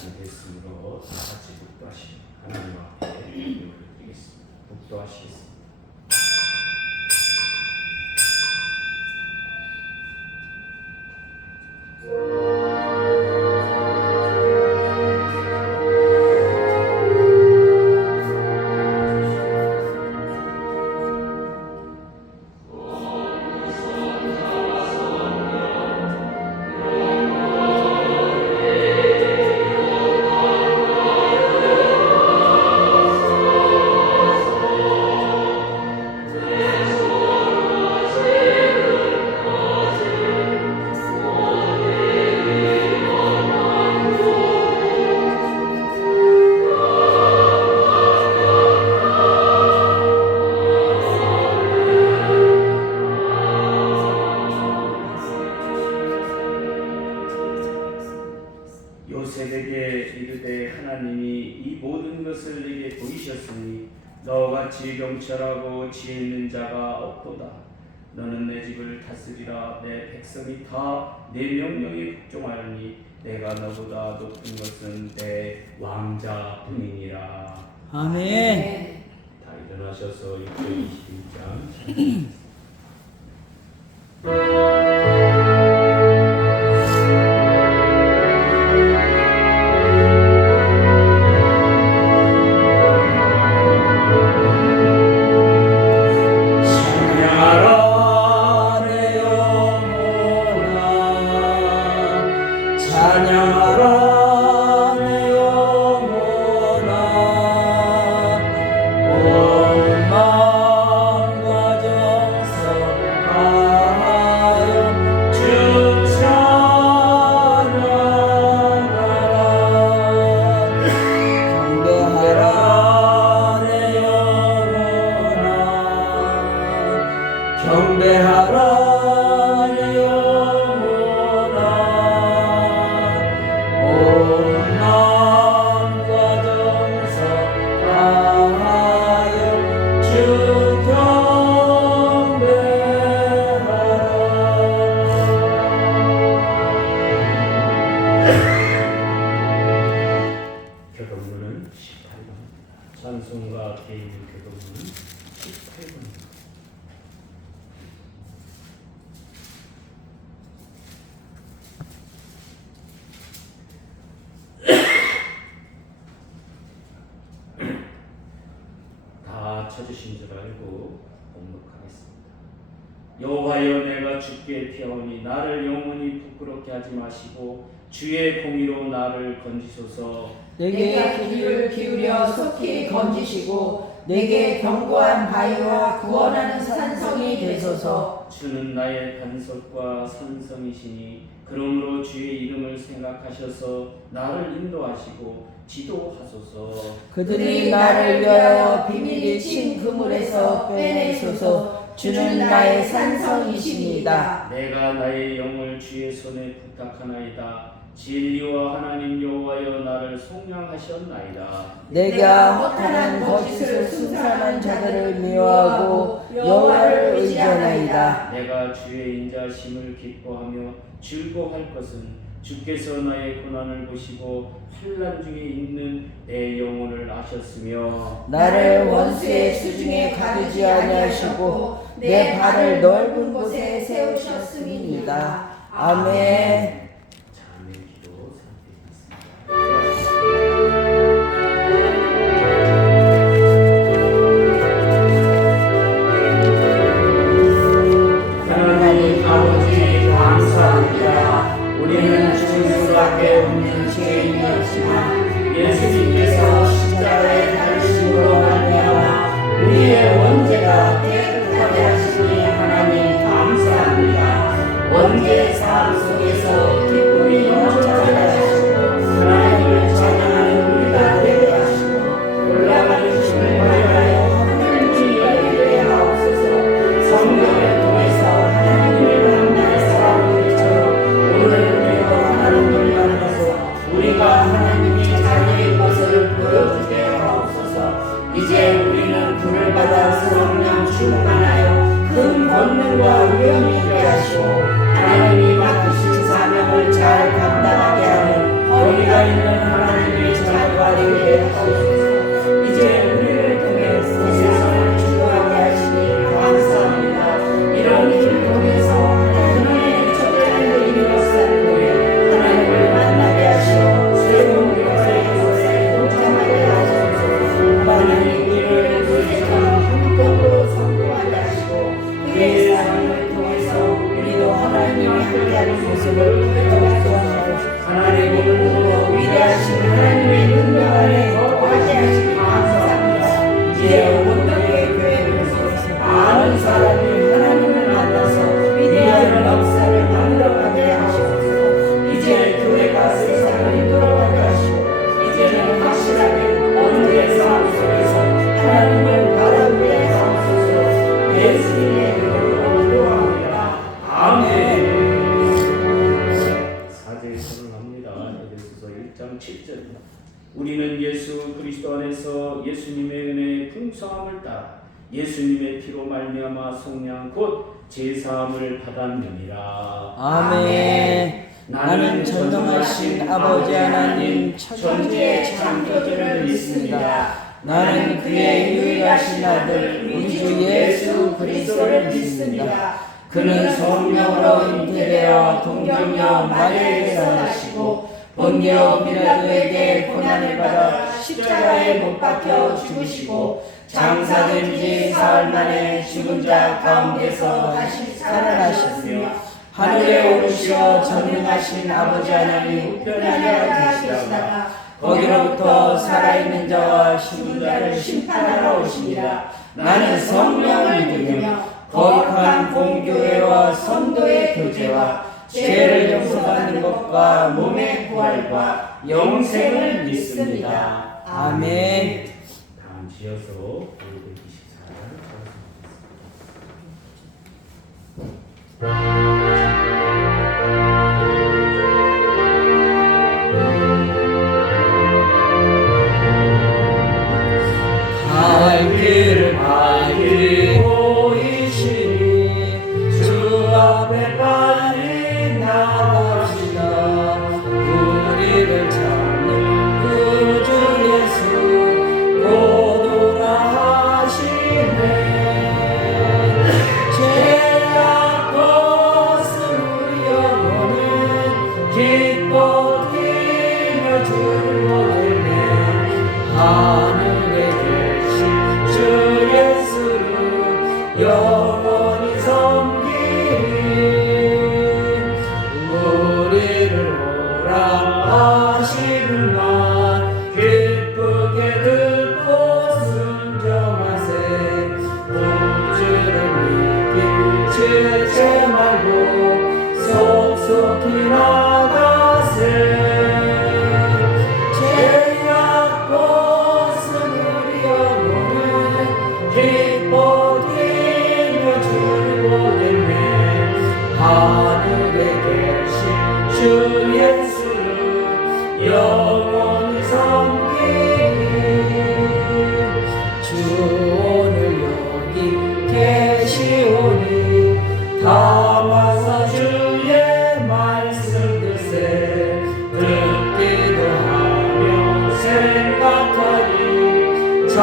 시간이 됐으므로 다 같이 묵도하시며 하나님 앞에 예물을 드리겠습니다. 묵도하시겠습니다. 요셉에게 이르되 하나님이 이 모든 것을 내게 보이셨으니 너와 같이 명철하고 지혜 있는 자가 없도다. 너는 내 집을 다스리라. 내 백성이 다 내 명령에 복종하였니 내가 너보다 높은 것은 내 왕자뿐이니라. 아멘. 다 일어나셔서 621장 찬송가 개인 교도문은 18번입니다. 다 쳐주신 줄 알고 봉독하겠습니다. 여호와여 내가 주께 피하오니 나를 영원히 부끄럽게 하지 마시고 주의 공의로 나를 건지소서. 내게 귀를 기울여 속히 건지시고 내게 견고한 바위와 구원하는 산성이 되소서. 주는 나의 반석과 산성이시니 그러므로 주의 이름을 생각하셔서 나를 인도하시고 지도하소서. 그들이 나를 위하여 비밀이 친 그물에서 빼내소서. 주는 나의 산성이십니다. 내가 나의 영을 주의 손에 부탁하나이다. 진리와 하나님 여호와여 나를 속량하셨나이다. 내가 허탄한 거짓을 숭상한 자들을 미워하고 여호와를 의지하나이다. 내가 주의 인자심을 기뻐하며 즐거워할 것은 주께서 나의 고난을 보시고 환난 중에 있는 내 영혼을 아셨으며 나를 원수의 수중에 가두지 아니하시고 내 발을 넓은 곳에 세우셨음이니이다. 아멘. 하나님 아버지 감사합니다. 우리는 죽을 수밖에 없는 죄인이었지만 예수님께서 십자가에 달리심으로 말미암아 우리의 원죄가 깨끗하게 하시니 하나님 감사합니다. 원죄의 삶 속에서 기쁨이 넘쳐나게 하시고 하나님을 찬양하는 우리가 되게 하시고 올라가는 주님을 발하여 하늘문이 열리게 하옵소서. 성령을 통해서 하나님을 만날 사람들처럼 오늘 우리가 하나님을 만나서 우리가 하나님의 자녀의 것을 보여주게 하옵소서. 이제 우리는 불을 받아 성령 충만하여 큰 권능과 위엄이 있게 하시고 하나님이 맡기신 사명을 잘 감당하게 하는 거리가 있는 하나님 바르게 하옵소서. 이제 우리를 통해 세상을 주관하게 하시니 감사합니다. 이런 일을 통해서 하나님의 첫자를 이루었을 때에 하나님을 만나게 하시고 새로운 역사에 동참하게 하소서. 하나님 우리를 구세처럼 한국으로 성공하게 하시고 그의 삶을 통해서 우리도 하나님이 함께하는 모습을 보여주게 하옵소서. 하나님은 위대하신 하나님의 능력 안에 거하게 하시니 감사합니다. 이제 온전히 교회를 통해서 많은 사람이 하나님을 만나서 위대한 역사를 만들어가게 하시옵소서. 이제 교회가 세상을 인도하게 하시고 이제는 확실하게 언제의 삶 속에서 하나님을 바라보게 하옵소서. 예수님의 이름으로 기도합니다. 아멘. 에베소서 1장 7절 우리는 예수 그리스도 안에서 예수님의 은혜의 풍성함을 따라 예수님의 피로 말미암아 속량 곧 제사함을 받았느니라. 아멘. 나는 전능하신 아버지 하나님 천지의 창조주를 믿습니다. 나는 그의 유일하신 아들 우리 주 예수 그리스도를 믿습니다. 그는 성령으로 잉태되어 동정녀 마리아에게서 나시고 본디오 빌라도에게 고난을 받아 십자가에 못 박혀 죽으시고 장사된 지 사흘 만에 죽은 자 가운데서 다시 살아나셨으며 하늘에 오르시어 전능하신 아버지 하나님 우편에 계시다가 거기로부터 살아있는 자와 죽은 자를 심판하러 오시니라. 나는 성령을 믿으며 거룩한 공교회와 성도의 교제와 죄를 용서받는 것과 몸의 부활과 영생을 믿습니다. 아멘. 다음 지어서 524장 갈 길을 밝히 보이시니 주 앞에 빨리 나갑시다. 우리를 찾는 구주 예수 곧 오라 하시네. 죄악 벗은 우리 영혼은 기뻐 뛰며 주를 보겠네. 하늘에 계신 주 예수를 영원히 섬기리. 우리를 오라 하시는 말 기쁘게 듣고 순종하세. 우주를 믿기 지체 말고 속속히 나가세. 죄악 벗은 우리 영혼은 기뻐 뛰며 주를 보겠네. 하늘에 계신 주 예수를 영원히 섬기리. 주 오늘 여기 계시오니 담아서 주의 말씀 듣세. 듣기도 하며 생각하니 참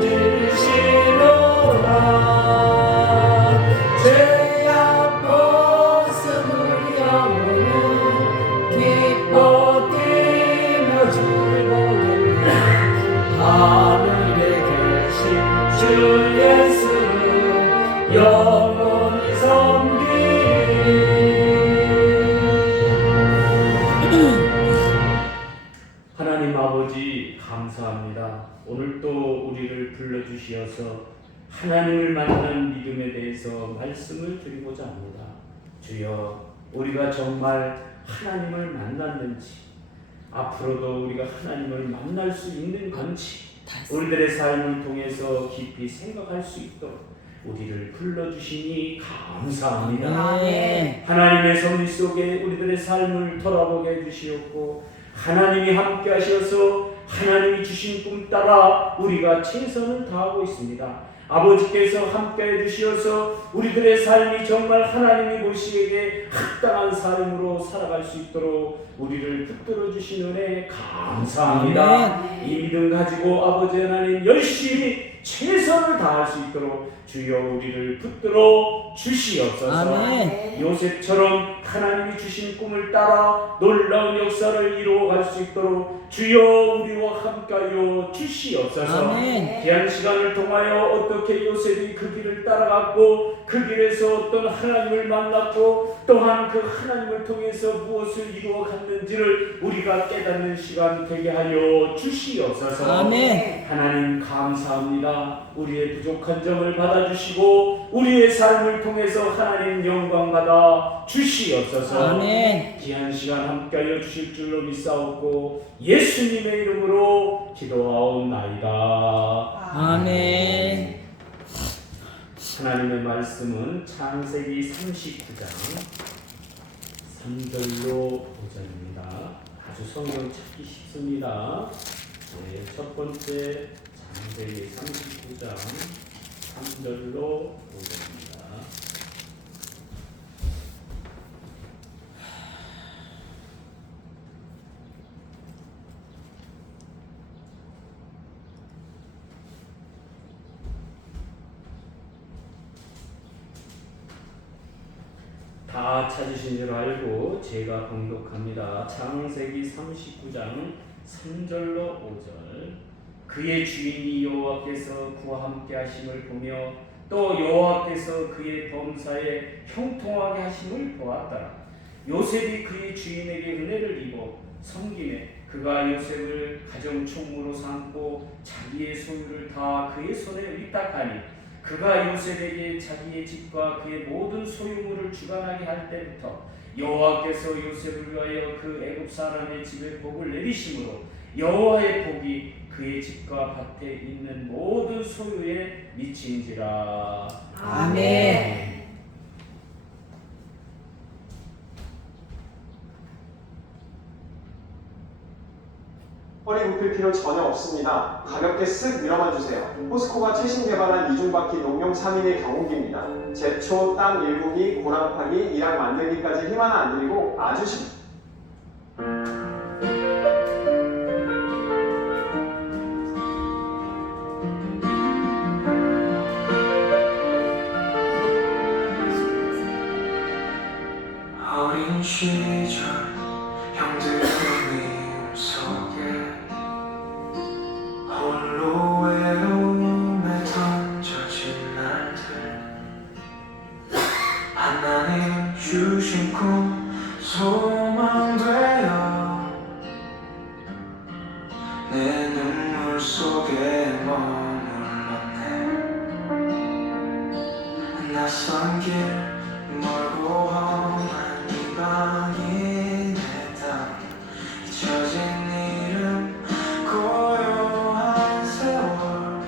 들으시노라. 죄악 벗은 우리 영혼은 기뻐 뛰며 주를 보겠네. 하늘에 계신 주 예수를 영원히 섬기리. 하나님 아버지 감사합니다. 오늘 또 우리를 불러주시어서 하나님을 만난 믿음에 대해서 말씀을 드리고자 합니다. 주여, 우리가 정말 하나님을 만났는지, 앞으로도 우리가 하나님을 만날 수 있는 건지 우리들의 삶을 통해서 깊이 생각할 수 있도록 우리를 불러주시니 감사합니다. 네. 하나님의 섭리 속에 우리들의 삶을 돌아보게 해주시옵고 하나님이 함께 하셔서 하나님이 주신 꿈 따라 우리가 최선을 다하고 있습니다. 아버지께서 함께해 주시어서 우리들의 삶이 정말 하나님이 보시기에 합당한 삶으로 살아갈 수 있도록 우리를 붙들어 주신 은혜 감사합니다. 이 믿음 가지고 아버지 하나님 열심히 최선을 다할 수 있도록 주여 우리를 붙들어 주시옵소서. 아멘. 요셉처럼 하나님이 주신 꿈을 따라 놀라운 역사를 이루어갈 수 있도록 주여 우리와 함께하여 주시옵소서. 아멘. 귀한 시간을 통하여 어떻게 요셉이 그 길을 따라갔고 그 길에서 어떤 하나님을 만났고 또한 그 하나님을 통해서 무엇을 이루어갔는지를 우리가 깨닫는 시간 되게 하여 주시옵소서. 아멘. 하나님 감사합니다. 우리의 부족한 점을 받아주시고 우리의 삶을 통해서 하나님 영광 받아 주시옵소서. 아멘. 귀한 시간 함께하여 주실 줄로 믿사옵고 예수님의 이름으로 기도하옵나이다. 아멘. 하나님의 말씀은 창세기 39장 3절로 5절입니다. 아주 성경 찾기 쉽습니다. 네, 첫 번째 창세기 39장 3절로 5절입니다. 다 찾으신 줄 알고 제가 봉독합니다. 창세기 39장 3절로 5절. 그의 주인이 여호와께서 그와 함께 하심을 보며 또 여호와께서 그의 범사에 형통하게 하심을 보았더라. 요셉이 그의 주인에게 은혜를 입어 섬기매 그가 요셉을 가정 총무로 삼고 자기의 소유를 다 그의 손에 위탁하니 그가 요셉에게 자기의 집과 그의 모든 소유물을 주관하게 할 때부터 여호와께서 요셉을 위하여 그 애굽 사람의 집에 복을 내리심으로 여호와의 복이 그의 집과 밭에 있는 모든 소유에 미친지라. 아멘. 허리 굽힐 필요 전혀 없습니다. 가볍게 쓱 밀어만 주세요. 포스코가 최신 개발한 이중바퀴 농용 3인의 경운기입니다. 제초, 땅 일구기, 고랑 파기, 이랑 만들기까지 힘 하나 안 들이고 아주 쉽. 어린 시절 형들의 미움 속에 홀로 외로움에 던져진 날들 하나님 주신 꿈 소망되어 내 눈물 속에 머물렀네. 낯선 길 멀고 험한 이 방이 내 땅 잊혀진 이름 고요한 세월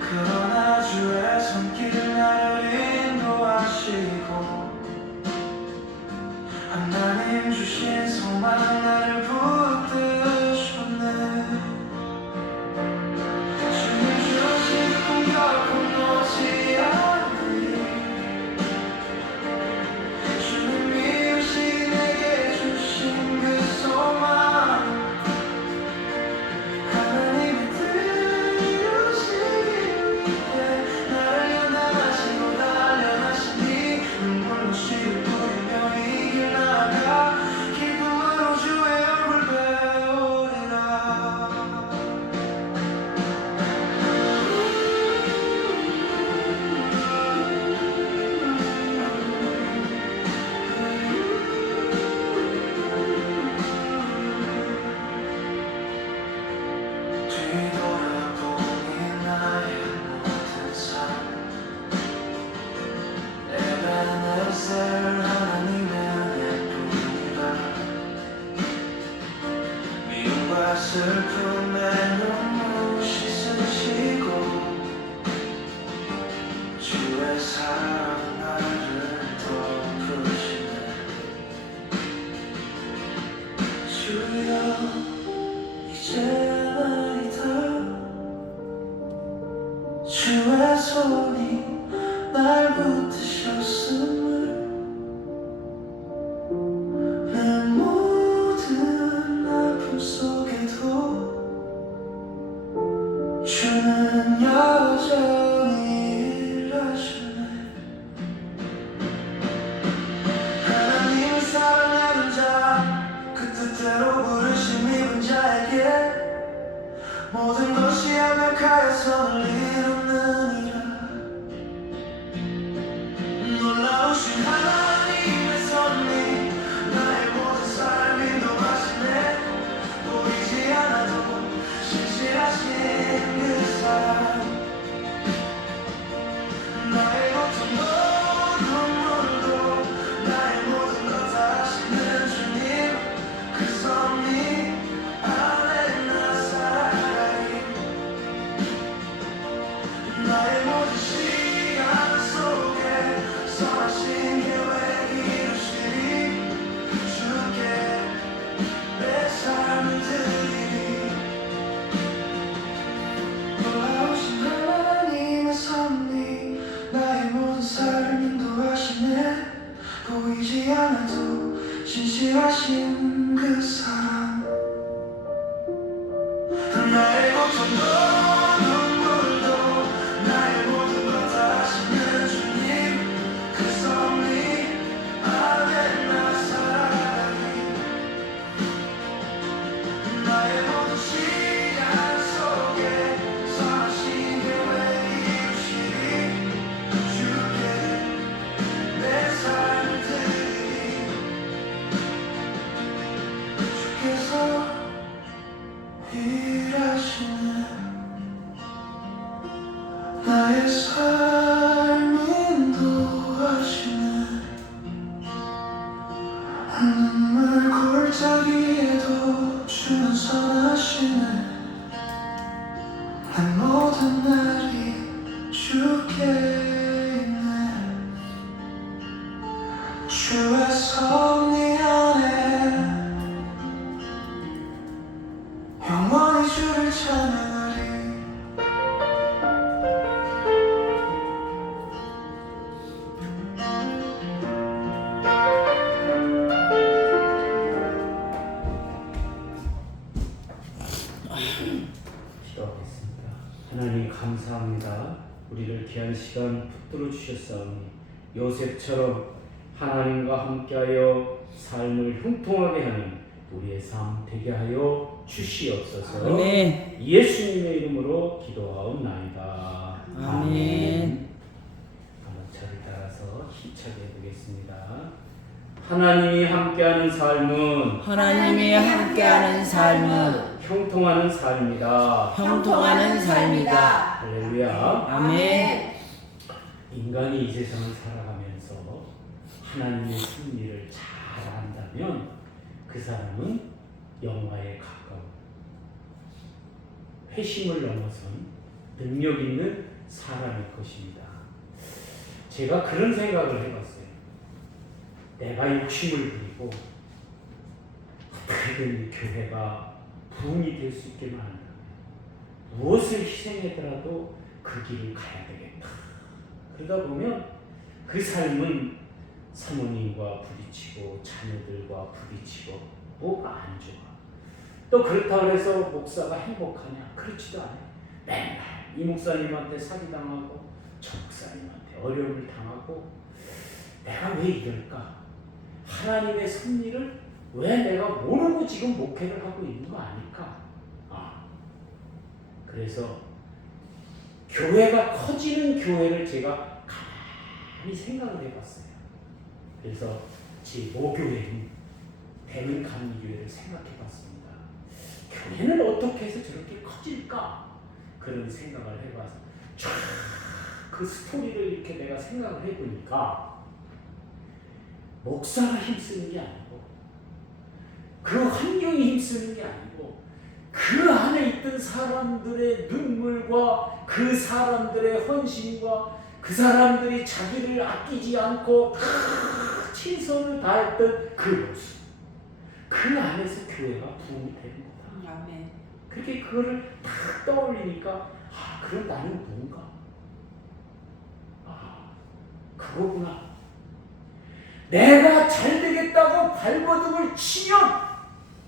그러나 주의 손길 나를 인도하시고 하나님 주신 소망 나를 붙드셨네. 주님 주신 꿈과 건너지 않으리 주님 이으시 내게 주신 그 소망 하나님의 뜻 이루시기 위해 나를 연단하시고 단련하시니 눈물로 씨를 뿌리며 이 길 나아가 기쁨으로 주의 얼굴 배우리라. 뒤돌아보니 나의 모든 삶 에베네셀 하나님의 은혜뿐이라. 미움과 슬픔의 눈물 씻으시고 주의 사랑 나를 덮으시네. 주여 이제나이다 자로 부르심 입은 자에게 모든 것이 완벽하여 선을 이루느니라. 놀라우신 하나님의 섭리 나의 모든 삶 인도하시네. 보이지 않아도 신실하신 그 사랑 나의 고통도 눈물도 나의 모든 것 다 아시는 주님 그 섭리 안에 나 살아가리. 나의 모든 시간 속에 선하신 계획 이루시리. 주께 내 삶을 드리리. 놀라우신 하나님의 섭리 나의 모든 삶 인도하시네. 보이지 않아도 신실하신 그 사랑 나의 고통도 눈물도 나의 모든 것 다 아시는 주님 그 섭리 안에 나 살아가리. 나의 모든 시간 속에 선하신 계획 이루시리. 주께 내 삶을 드리리. 주께서 일하시네. 나의 삶 인도하시네. 눈물 골짜기에도 주는 선하시네. 내 모든 날이 주께 있네. 주의 섭리 안에 영원히 주를 찬양하리. 기도하겠습니다. 하나님 감사합니다. 우리를 귀한 시간 붙들어 주셨사오니 요셉처럼 하나님과 함께하여 삶을 형통하게 하는 우리의 삶 되게 하여 주시옵소서. 아멘. 예수님의 이름으로 기도하옵나이다. 아멘. 한번 저를 따라서 힘차게 해보겠습니다. 하나님이 함께하는 삶은 하나님이 함께하는 삶은 형통하는 삶이다. 형통하는 삶이다. 할렐루야. 아멘. 인간이 이 세상을 살아가면서 하나님의 섭리를 잘 안다면 그 사람은 영화에 가까운 회심을 넘어선 능력 있는 사람일 것입니다. 제가 그런 생각을 해봤어요. 내가 욕심을 부리고 어떻게든 교회가 부흥이 될 수 있게 만든다면 무엇을 희생하더라도 그 길을 가야 되겠다. 그러다 보면 그 삶은 사모님과 부딪히고 자녀들과 부딪히고 뭐가 안 좋아. 또 그렇다고 해서 목사가 행복하냐? 그렇지도 않아요. 맨날 이 목사님한테 사기당하고 저 목사님한테 어려움을 당하고 내가 왜 이럴까? 하나님의 섭리를 왜 내가 모르고 지금 목회를 하고 있는 거 아닐까? 그래서 교회가 커지는 교회를 제가 가만히 생각을 해봤어요. 그래서 제 모교회인 대문 감리교회를 생각해봤습니다. 교회는 어떻게 해서 저렇게 커질까? 그런 생각을 해봐서 쫙 그 스토리를 이렇게 내가 생각을 해보니까 목사가 힘쓰는 게 아니고 그 환경이 힘쓰는 게 아니고 그 안에 있던 사람들의 눈물과 그 사람들의 헌신과 그 사람들이 자기를 아끼지 않고 다 최선을 다했던 그 모습, 그 안에서 교회가 부흥이 되는 거다. 아멘. 그렇게 그거를 딱 떠올리니까 그럼 나는 뭔가? 그거구나. 내가 잘 되겠다고 발버둥을 치면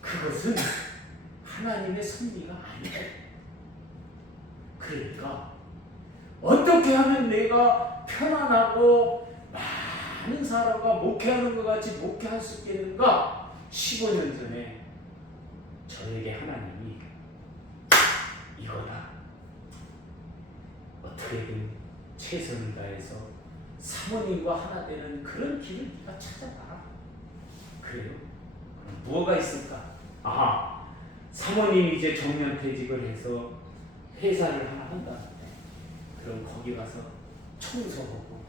그것은 하나님의 섭리가 아니야. 그러니까 어떻게 하면 내가 편안하고 많은 사람과 목회하는 것 같이 목회할 수 있겠는가? 15년 전에 어떻게든 최선을 다해서 사모님과 하나 되는 그런 길을 네가 찾아봐라. 그래요? 그럼 뭐가 있을까? 아하, 사모님이 이제 정년퇴직을 해서 회사를 하나 한다는데, 그럼 거기 가서 청소하고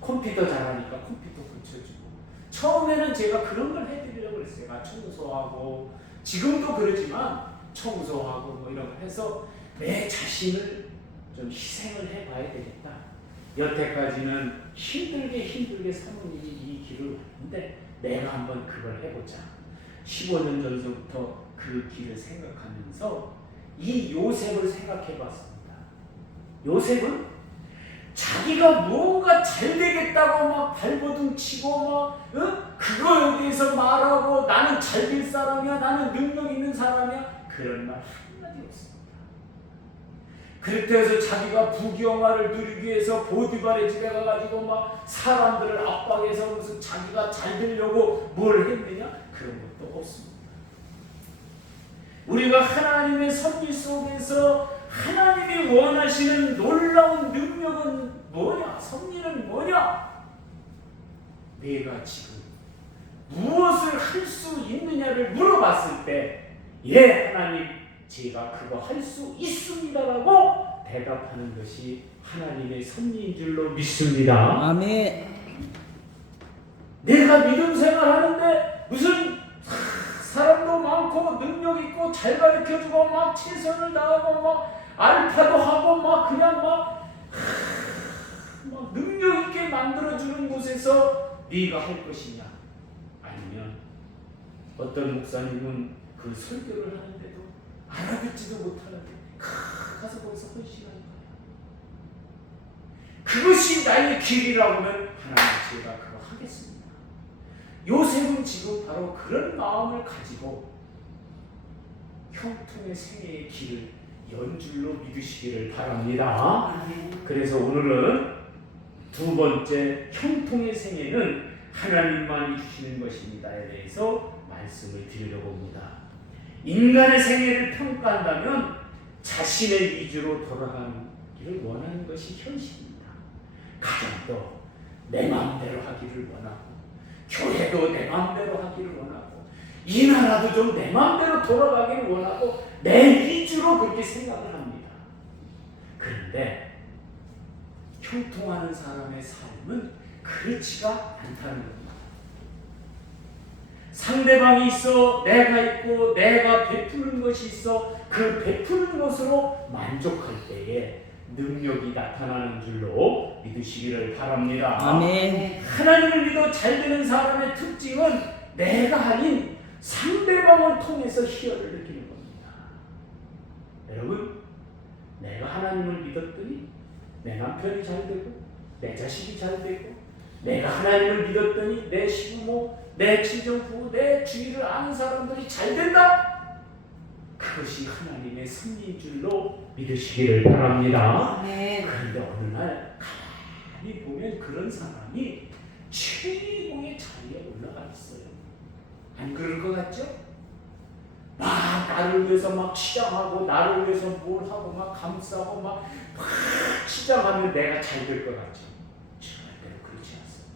컴퓨터 잘하니까 컴퓨터 고쳐주고. 처음에는 제가 그런 걸 해드리려고 그랬어요. 제가 청소하고, 지금도 그러지만 청소하고 뭐 이런 거 해서 내 자신을 좀 희생을 해봐야 되겠다. 여태까지는 힘들게 사모님이 이 길을 왔는데 내가 한번 그걸 해보자. 15년 전부터 그 길을 생각하면서 이 요셉을 생각해봤습니다. 요셉은 자기가 무언가 잘 되겠다고 막 발버둥 치고 막 그거에 대해서 말하고 나는 잘 될 사람이야, 나는 능력 있는 사람이야, 그런 말 한마디 없습니다. 그렇게 해서 자기가 부귀영화를 누리기 위해서 보디발의 집에 가가지고 막 사람들을 압박해서 무슨 자기가 잘 되려고 뭘 했느냐, 그런 것도 없습니다. 우리가 하나님의 섭리 속에서 하나님이 원하시는 놀라운 능력은 뭐냐? 섭리는 뭐냐? 내가 지금 무엇을 할 수 있느냐를 물어봤을 때, 예, 하나님, 제가 그거 할 수 있습니다라고 대답하는 것이 하나님의 섭리인 줄로 믿습니다. 아멘. 내가 믿음 생활하는데 무슨 사람도 많고 능력 있고 잘 가르쳐주고 막 최선을 다하고 막 알파도 하고 막 그냥 막 능력 있게 만들어주는 곳에서 네가 할 것이냐? 아니면 어떤 목사님은 그 설교를 하는데도 알아듣지도 못하는데 가서 거기서 헌신하는 거야. 그것이 나의 길이라고 하면 하나님, 제가 그거 하겠습니다. 요셉은 지금 바로 그런 마음을 가지고 형통의 생애의 길을 연줄로 믿으시기를 바랍니다. 그래서 오늘은 두 번째, 형통의 생애는 하나님만이 주시는 것입니다에 대해서 말씀을 드리려고 합니다. 인간의 생애를 평가한다면 자신의 위주로 돌아가기를 원하는 것이 현실입니다. 가정도 내 마음대로 하기를 원하고, 교회도 내 마음대로 하기를 원하고, 이 나라도 좀 내 마음대로 돌아가기를 원하고, 내 위주로 그렇게 생각을 합니다. 그런데 형통하는 사람의 삶은 그렇지가 않다는 겁니다. 상대방이 있어, 내가 있고, 내가 베푸는 것이 있어, 그 베푸는 것으로 만족할 때에 능력이 나타나는 줄로 믿으시기를 바랍니다. 아멘. 하나님을 믿어 잘 되는 사람의 특징은 내가 아닌 상대방을 통해서 희열을 느끼는 겁니다. 여러분, 내가 하나님을 믿었더니 내 남편이 잘 되고, 내 자식이 잘 되고, 내가 하나님을 믿었더니 내 시부모, 내 친정부모, 내 주위를 아는 사람들이 잘 된다? 그것이 하나님의 섭리인 줄로 믿으시기를 바랍니다. 아멘. 그런데 어느 날 가만히 보면 그런 사람이 최고의 자리에 올라가 있어요. 안 그럴 것 같죠? 막 나를 위해서 막 치장하고, 나를 위해서 뭘 하고 막 감싸고 막 치장하면 내가 잘 될 것 같죠? 절대로 그렇지 않습니다.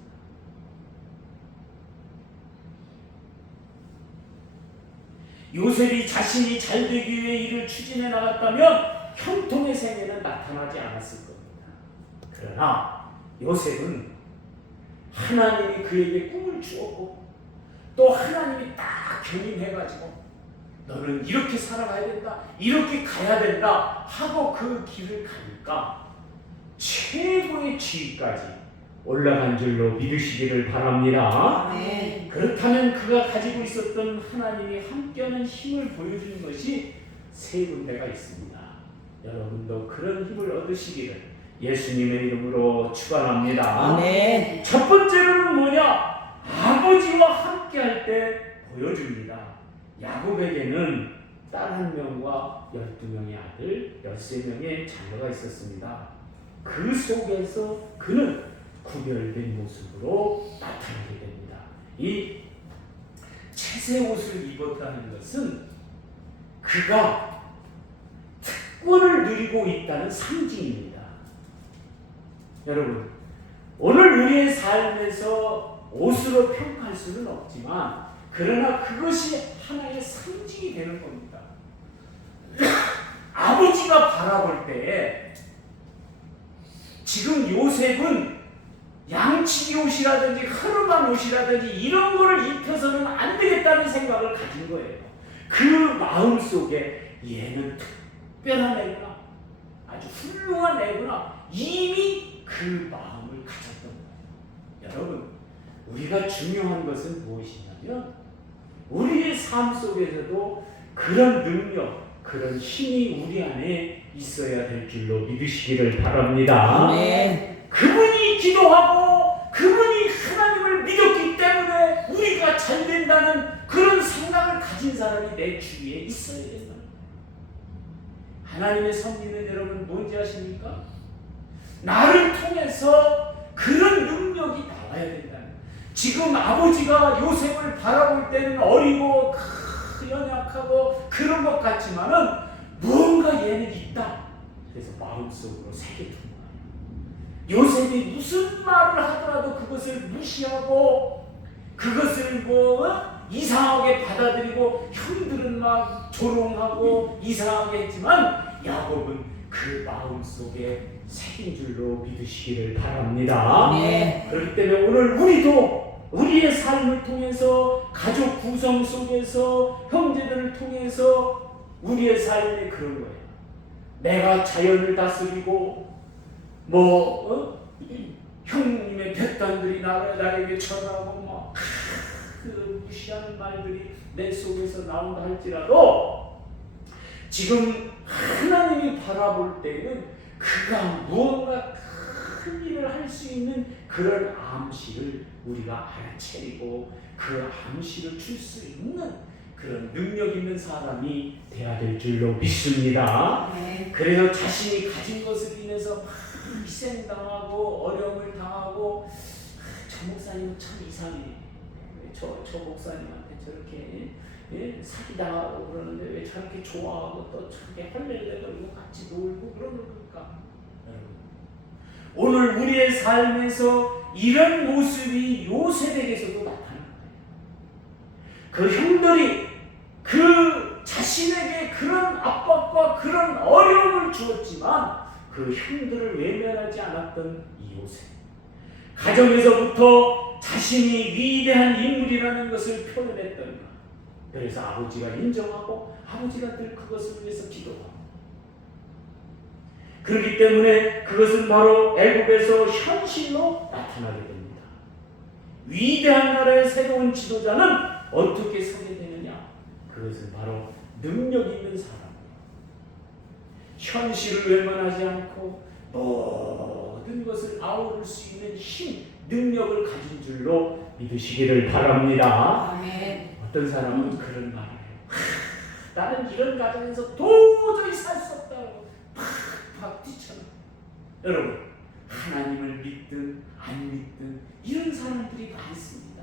요셉이 자신이 잘 되기 위해 일을 추진해 나갔다면 형통의 생애는 나타나지 않았을 겁니다. 그러나 요셉은 하나님이 그에게 꿈을 주었고, 또 하나님이 딱 견인해가지고 너는 이렇게 살아가야 된다, 이렇게 가야 된다 하고 그 길을 가니까 최고의 지위까지 올라간 줄로 믿으시기를 바랍니다. 아멘. 그렇다면 그가 가지고 있었던 하나님이 함께하는 힘을 보여주는 것이 세 군데가 있습니다. 여러분도 그런 힘을 얻으시기를 예수님의 이름으로 축원합니다. 아멘. 첫 번째로는 뭐냐? 아버지와 함께할 때 보여줍니다. 야곱에게는 딸 1명과 12명의 아들, 13명의 자녀가 있었습니다. 그 속에서 그는 구별된 모습으로 나타나게 됩니다. 이 채색 옷을 입었다는 것은 그가 특권을 누리고 있다는 상징입니다. 여러분, 오늘 우리의 삶에서 옷으로 평가할 수는 없지만 그러나 그것이 하나의 상징이 되는 겁니다. 아버지가 바라볼 때에 지금 요셉은 양치기 옷이라든지 흐름한 옷이라든지 이런 거를 입혀서는 안 되겠다는 생각을 가진 거예요. 그 마음 속에 얘는 특별한 애구나, 아주 훌륭한 애구나, 이미 그 마음을 가졌던 거예요. 여러분, 우리가 중요한 것은 무엇이냐면 우리의 삶 속에서도 그런 능력, 그런 힘이 우리 안에 있어야 될 줄로 믿으시기를 바랍니다. 네. 그분이 기도하고 그분이 하나님을 믿었기 때문에 우리가 잘 된다는 그런 생각을 가진 사람이 내 주위에 있어야 된다. 하나님의 섭리는 여러분 뭔지 아십니까? 나를 통해서 그런 능력이 나와야 된다. 지금 아버지가 요셉을 바라볼 때는 어리고 연약하고 그런 것 같지만은 무언가 얘는 있다. 그래서 마음속으로 새겨둔 거예요. 요셉이 무슨 말을 하더라도 그것을 무시하고 그것을 이상하게 받아들이고 형들은 막 조롱하고 이상하게 했지만 야곱은 그 마음속에 새긴 줄로 믿으시기를 바랍니다. 네. 그렇기 때문에 오늘 우리도 우리의 삶을 통해서 가족 구성 속에서 형제들을 통해서 우리의 삶이 그런 거예요. 내가 자연을 다스리고 형님의 백단들이 나에게 전하고 그 무시하는 말들이 내 속에서 나온다 할지라도 지금 하나님이 바라볼 때는 그가 무언가 큰 일을 할 수 있는 그런 암시를 우리가 알아채리고 그 암시를 줄 수 있는 그런 능력 있는 사람이 되어야 될 줄로 믿습니다. 네. 그래서 자신이 가진 것을 인해서 희생당하고 어려움을 당하고 저 목사님은 참 이상해. 저 목사님한테 저렇게 사기당하고 그러는데 왜 저렇게 좋아하고 또 저렇게 헐렐레거리고 같이 놀고 그러는 걸까? 오늘 우리의 삶에서 이런 모습이 요셉에게서도 나타납니다. 그 형들이 그 자신에게 그런 압박과 그런 어려움을 주었지만 그 형들을 외면하지 않았던 이 요셉. 가정에서부터 자신이 위대한 인물이라는 것을 표현했던 것. 그래서 아버지가 인정하고 아버지가 늘 그것을 위해서 기도하고 그렇기 때문에 그것은 바로 애굽에서 현실로 나타나게 됩니다. 위대한 나라의 새로운 지도자는 어떻게 서게 되느냐? 그것은 바로 능력 있는 사람이에요. 현실을 외면하지 않고 모든 것을 아우를 수 있는 힘, 능력을 가진 줄로 믿으시기를 바랍니다. 아멘. 어떤 사람은 그런 말을 해요. 나는 이런 가정에서 도저히 살 수 없다고 팍팍 뛰쳐나. 여러분, 하나님을 믿든 안 믿든 이런 사람들이 많습니다.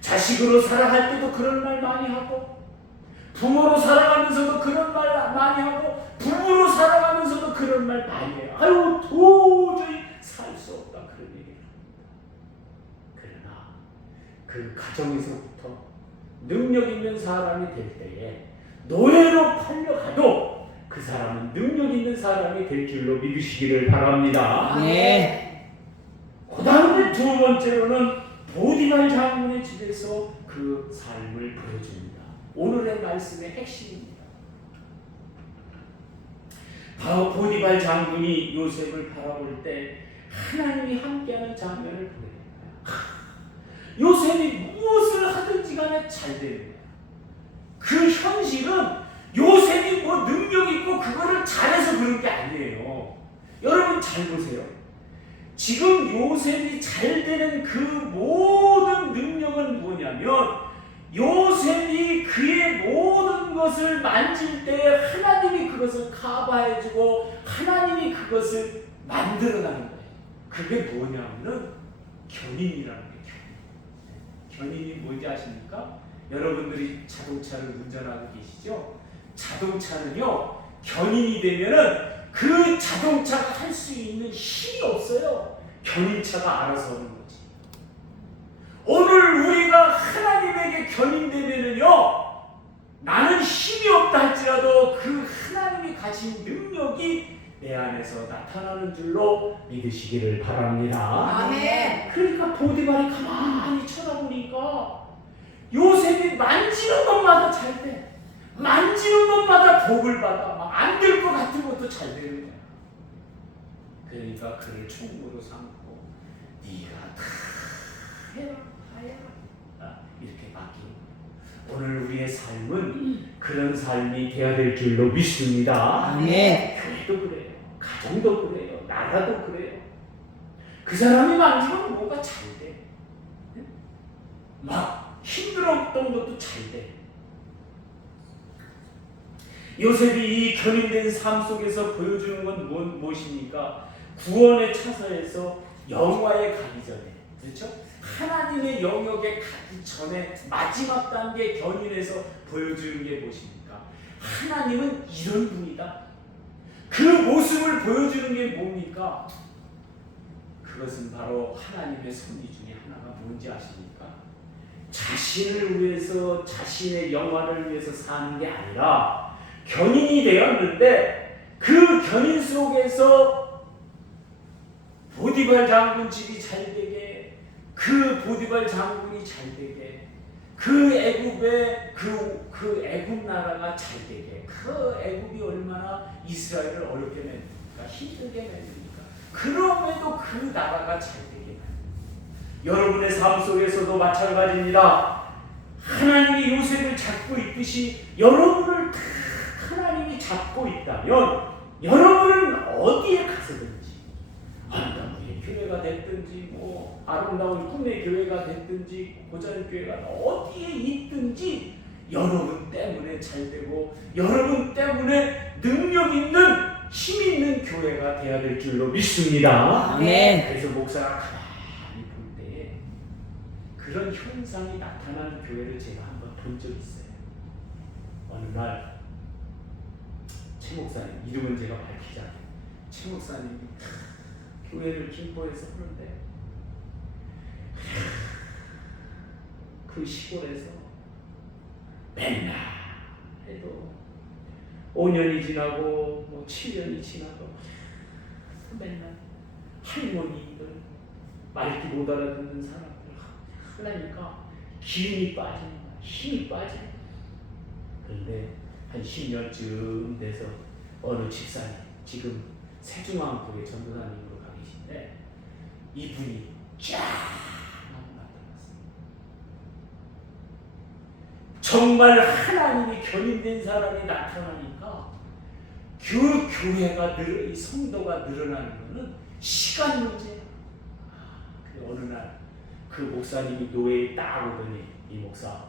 자식으로 살아갈 때도 그런 말 많이 하고 부모로 살아가면서도 그런 말 많이 하고 부부로 살아가면서도 그런 말 많이 해요. 아유, 도저히 살 수 없다 그런 얘기를 합니다. 그러나 그 가정에서부터 능력 있는 사람이 될 때에 노예로 팔려가도 그 사람은 능력 있는 사람이 될 줄로 믿으시기를 바랍니다. 네. 그 다음에 두 번째로는 보디발 장군의 집에서 그 삶을 보여줍니다. 오늘의 말씀의 핵심입니다. 바로 보디발 장군이 요셉을 바라볼 때 하나님이 함께하는 장면을 보게 됩니다. 요셉이 무엇을 하든지 간에 잘 됩니다. 그 현실은 요셉이 능력 있고 그거를 잘해서 그런 게 아니에요. 여러분 잘 보세요. 지금 요셉이 잘 되는 그 모든 능력은 뭐냐면 요셉이 그의 모든 것을 만질 때 하나님이 그것을 커버해주고 하나님이 그것을 만들어가는 거예요. 그게 뭐냐면은 견인이라는 거예요. 견인이 뭔지 아십니까? 여러분들이 자동차를 운전하고 계시죠? 자동차는요, 견인이 되면은 그 자동차가 할 수 있는 힘이 없어요. 견인차가 알아서 하는 거지. 오늘 우리가 하나님에게 견인되면은요, 나는 힘이 없다 할지라도 그 하나님이 가진 능력이 내 안에서 나타나는 줄로 믿으시기를 바랍니다. 아멘. 그러니까 보디발이 가만히 쳐다보니까 요셉이 만지는 것마다 잘 돼. 만지는 것마다 복을 받아. 막 안 될 것 같은 것도 잘 되는 거야. 그러니까 그를 총무로 삼고 네가 다 해라 하야 이렇게 맡기는 거야. 오늘 우리의 삶은 그런 삶이 되어야 될 줄로 믿습니다. 아멘. 교회도 그래요. 가정도 그래요. 나라도 그래요. 그 사람이 만지면 뭐가 잘 돼. 막 힘들었던 것도 잘 돼. 요셉이 이 견인된 삶 속에서 보여주는 건 무엇입니까? 구원의 차서에서 영화에 가기 전에, 그렇죠? 하나님의 영역에 가기 전에 마지막 단계 견인에서 보여주는 게 무엇입니까? 하나님은 이런 분이다. 그 모습을 보여주는 게 뭡니까? 그것은 바로 하나님의 섭리 중에 하나가 뭔지 아십니까? 자신을 위해서, 자신의 영화를 위해서 사는 게 아니라 견인이 되었는데 그 견인 속에서 보디발 장군 집이 잘 되게, 그 보디발 장군이 잘 되게, 그 애굽의 그 애굽 나라가 잘 되게, 그 애굽이 얼마나 이스라엘을 어렵게 만듭니까? 힘들게 만듭니까? 그럼에도 그 나라가 잘 되게 만듭니다. 여러분의 삶 속에서도 마찬가지입니다. 하나님이 요셉을 잡고 있듯이 여러분을 다 하나님이 잡고 있다면 여러분은 어디에 가서든지, 아름다운 교회가 됐든지 뭐 아름다운 꿈의 교회가 됐든지 고전 교회가 어디에 있든지 여러분 때문에 잘 되고 여러분 때문에 능력 있는 힘 있는 교회가 되어야 될 줄로 믿습니다. 아멘. 그래서 목사가 가만히 볼 때에 그런 현상이 나타나는 교회를 제가 한번 본 적이 있어요. 어느 날 최 목사님, 이름은 제가 밝히지 않아요. 최 목사님이 교회를 김포에서 하는데 그 시골에서 맨날 해도 5년이 지나고 뭐 7년이 지나고 맨날 할머니들, 말귀 못 알아듣는 사람들 하려니까 기운이 빠지는 거야. 힘이 빠지는 거야. 그런데 한 10년쯤 돼서 어느 집사님, 지금 세중앙교회 전도사님으로 가 계신데 이분이 쫙 나타났어요. 정말 하나님이 견인된 사람이 나타나니까 그 교회가 이 성도가 늘어나는 것은 시간 문제야. 그 어느 날 그 목사님이 노예에 딱 오더니 이 목사,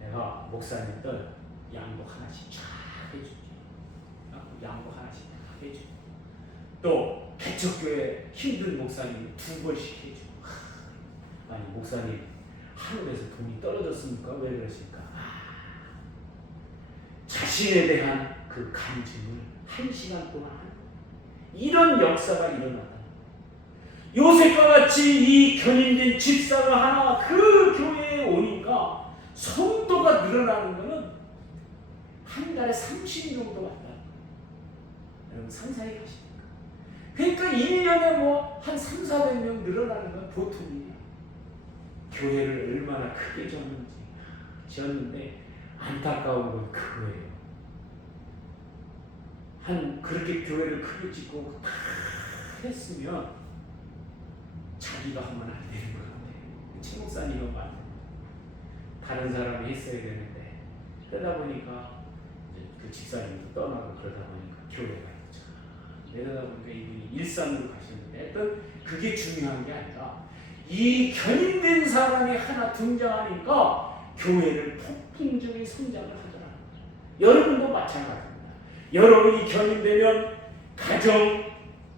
내가 목사님들 양보 하나씩 쫙 해줄게. 양보 하나씩 쫙 해줄게. 또 개척교회 힘든 목사님 2번씩 해주고. 아니 목사님 하늘에서 돈이 떨어졌습니까? 왜 그러십니까? 자신에 대한 그 간증을 1시간 동안 하는 이런 역사가 일어났다. 요셉과 같이 이 견인된 집사가 하나 그 교회에 오니까 성도가 늘어나는 것은 한 달에 30 정도 왔다. 여러분 상상해 가십니까? 그러니까 1년에 뭐 한 300~400명 늘어나는 건 보통 일이야. 교회를 얼마나 크게 지었는데 안타까운 건 그거예요. 그렇게 교회를 크게 짓고 다 했으면 자기가 하면 안 되는 것 같아요. 최 목사님은 맞아요. 다른 사람이 했어야 되는데 그러다 보니까 그 집사님도 떠나고 그러다 보니까 교회가 있죠. 내려다 보니까 이분이 일산으로 가시는데 하여튼 그게 중요한 게 아니라 이 견인된 사람이 하나 등장하니까 교회는 폭풍적인 성장을 하더라고요. 여러분도 마찬가지입니다. 여러분이 견인되면 가정,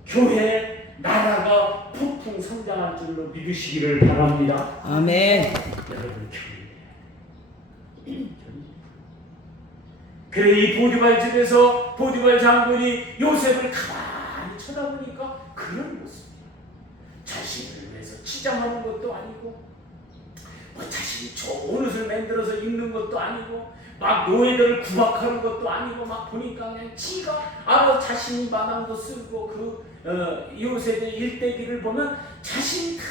교회, 나라가 폭풍 성장할 줄로 믿으시기를 바랍니다. 아멘. 여러분 견인돼야 돼. 그래 이 보디발 집에서 보디발 장군이 요셉을 가만히 쳐다보니까 그런 모습이야. 자신을 위해서 치장하는 것도 아니고 뭐 자신이 좋은 옷을 만들어서 입는 것도 아니고 막 노예들을 구박하는 것도 아니고 막 보니까 그냥 지가 알아 자신이 마당도 쓰고 그 요셉의 일대기를 보면 자신이 다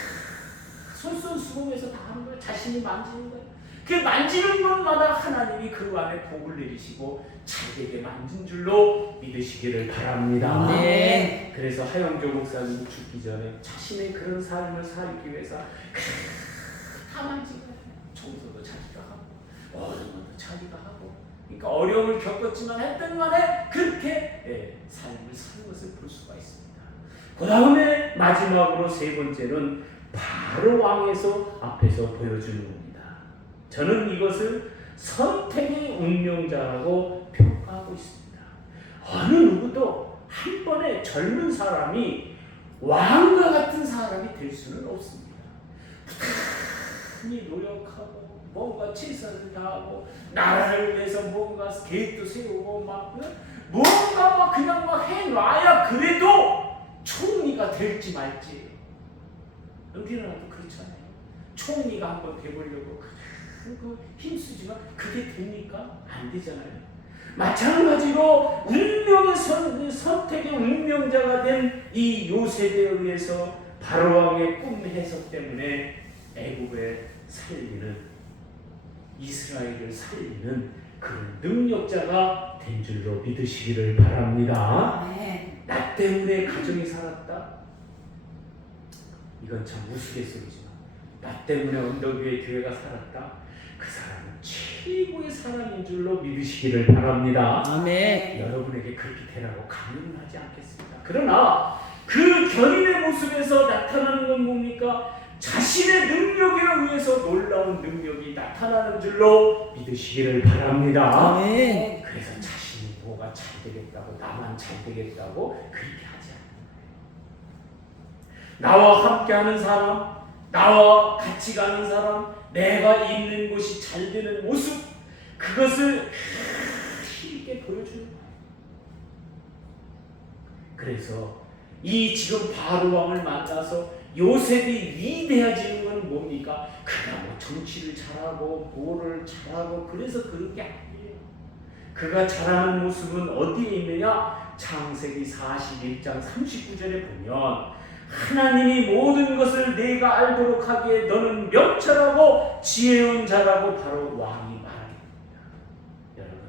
솔선수범해서 다 하는 거예요. 자신이 만지는 거예요. 그 만지는 것마다 하나님이 그 안에 복을 내리시고 잘되게 만진 줄로 믿으시기를 바랍니다. 네. 그래서 하영조 목사님 죽기 전에 자신의 그런 삶을 살기 위해서 다 만지고 청소도 자기가 하고 어려운 것도 자기가 하고 그러니까 어려움을 겪었지만 했던 간에 그렇게 삶을 사는 것을 볼 수가 있습니다. 그 다음에 마지막으로 세 번째는 바로 왕에서 앞에서 보여주는 겁니다. 저는 이것을 선택의 운명자라고 평가하고 있습니다. 어느 누구도 한 번에 젊은 사람이 왕과 같은 사람이 될 수는 없습니다. 부단히 노력하고 뭔가 최선을 다하고 나라를 위해서 뭔가 계획도 세우고 뭔가 막 그냥 막 해놔야 그래도 총리가 될지 말지. 우리나라도 그렇잖아요. 총리가 한번 돼보려고 힘쓰지만 그게 됩니까? 안 되잖아요. 마찬가지로 운명의 선택의 운명자가 된 이 요셉에 의해서 바로왕의 꿈 해석 때문에 애굽을 살리는 이스라엘을 살리는 그런 능력자가 된 줄로 믿으시기를 바랍니다. 네. 나 때문에 가정이 살았다. 이건 참 우스갯소리지만 나 때문에 언덕 위에 교회가 살았다. 그 사람은 최고의 사람인 줄로 믿으시기를 바랍니다. 아멘. 여러분에게 그렇게 되라고 강요는 하지 않겠습니다. 그러나 그 견인의 모습에서 나타나는 건 뭡니까? 자신의 능력에 의해서 놀라운 능력이 나타나는 줄로 믿으시기를 바랍니다. 아멘. 그래서 자신이 뭐가 잘 되겠다고 나만 잘 되겠다고 그렇게 하지 않아요. 나와 함께하는 사람, 나와 같이 가는 사람, 내가 있는 곳이 잘 되는 모습, 그것을 힘있게 보여주는 거예요. 그래서 이 지금 바로 왕을 만나서 요셉이 위대해지는 건 뭡니까? 그가 뭐 정치를 잘하고 뭐를 잘하고 그래서 그런 게 아니에요. 그가 잘하는 모습은 어디에 있느냐? 창세기 41장 39절에 보면 하나님이 모든 것을 내가 알도록 하기에 너는 명철하고 지혜로운 자라고 바로 왕이 말합니다. 여러분,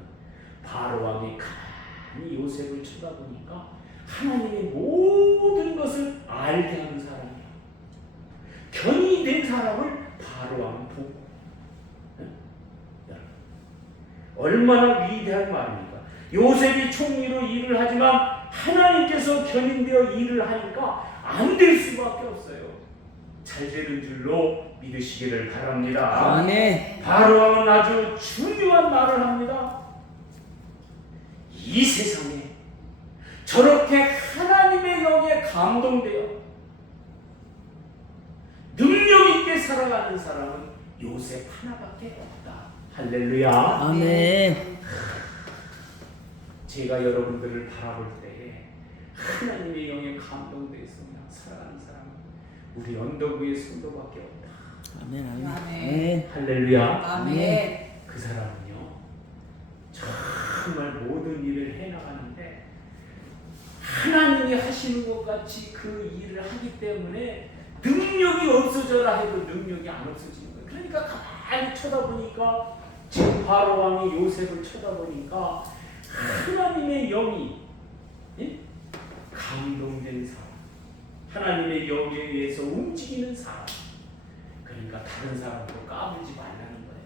바로 왕이 가만히 요셉을 쳐다보니까 하나님이 모든 것을 알게 하는 사람이에요. 견이 된 사람을 바로 왕은 보고. 얼마나 위대한 말입니까? 요셉이 총리로 일을 하지만 하나님께서 견인되어 일을 하니까 안 될 수밖에 없어요. 잘 되는 줄로 믿으시기를 바랍니다. 아멘. 바로 왕은 아주 중요한 말을 합니다. 이 세상에 저렇게 하나님의 영에 감동되어 능력 있게 살아가는 사람은 요셉 하나밖에 없다. 할렐루야. 아멘. 제가 여러분들을 바라볼 때에 하나님의 영에 감동돼서 그냥 살아가는 사람은 우리 언덕 위의 성도밖에 없다. 아멘. 아멘. 아멘. 할렐루야. 아멘. 그 사람은요 정말 모든 일을 해나가는데 하나님이 하시는 것 같이 그 일을 하기 때문에 능력이 없어져라 해도 능력이 안 없어지는 거예요. 그러니까 가만히 쳐다보니까 지금 바로 왕이 요셉을 쳐다보니까 하나님의 영이 감동된 사람, 하나님의 영에 의해서 움직이는 사람. 그러니까 다른 사람도 까불지 말라는 거예요.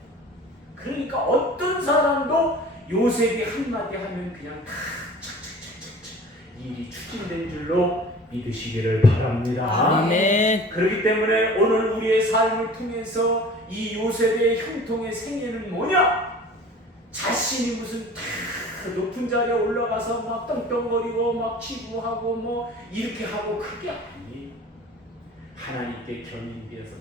그러니까 어떤 사람도 요셉이 한마디 하면 그냥 다 착착착착 일이 추진된 줄로 믿으시기를 바랍니다. 아멘. 그렇기 때문에 오늘 우리의 삶을 통해서 이 요셉의 형통의 생애는 뭐냐? 자신이 무슨 높은 자리에 올라가서 막 떵떵거리고 막 치부하고 뭐 이렇게 하고 그게 아니에요. 하나님께 견인되어서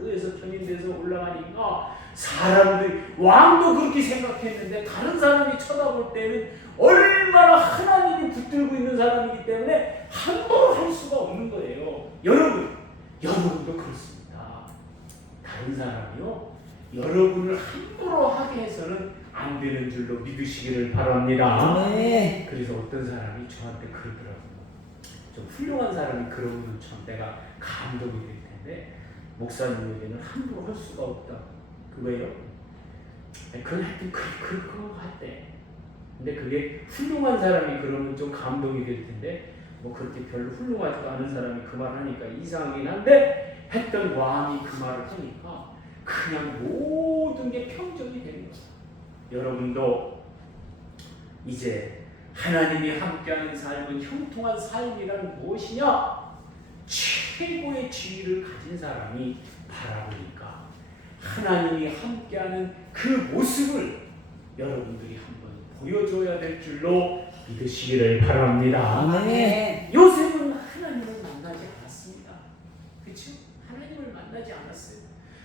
그에서 편인돼서 올라가니까 사람들이 왕도 그렇게 생각했는데 다른 사람이 쳐다볼 때는 얼마나 하나님이 붙들고 있는 사람이기 때문에 함부로 할 수가 없는 거예요. 여러분도 그렇습니다. 다른 사람이요 여러분을 함부로 하게 해서는 안 되는 줄로 믿으시기를 바랍니다. 네. 그래서 어떤 사람이 저한테 그러더라고요. 좀 훌륭한 사람이 그러면 참 내가 감동이 될 텐데 목사님에게는 함부로 할 수가 없다. 그거예요? 그건 하여튼 그거 같대. 근데 그게 훌륭한 사람이 그러면 좀 감동이 될 텐데 뭐 그렇게 별로 훌륭하지도 않은 사람이 그 말 하니까 이상하긴 한데 했던 왕이 그 말을 하니까 그냥 모든 게 평정이 되는 거예요. 여러분도 이제 하나님이 함께하는 삶은 형통한 삶이란 무엇이냐? 최고의 지위를 가진 사람이 바라보니까 하나님이 함께하는 그 모습을 여러분들이 한번 보여줘야 될 줄로 믿으시기를 바랍니다. 아멘. 요셉은 하나님을 만나지 않았습니다. 그렇죠? 하나님을 만나지 않았어요.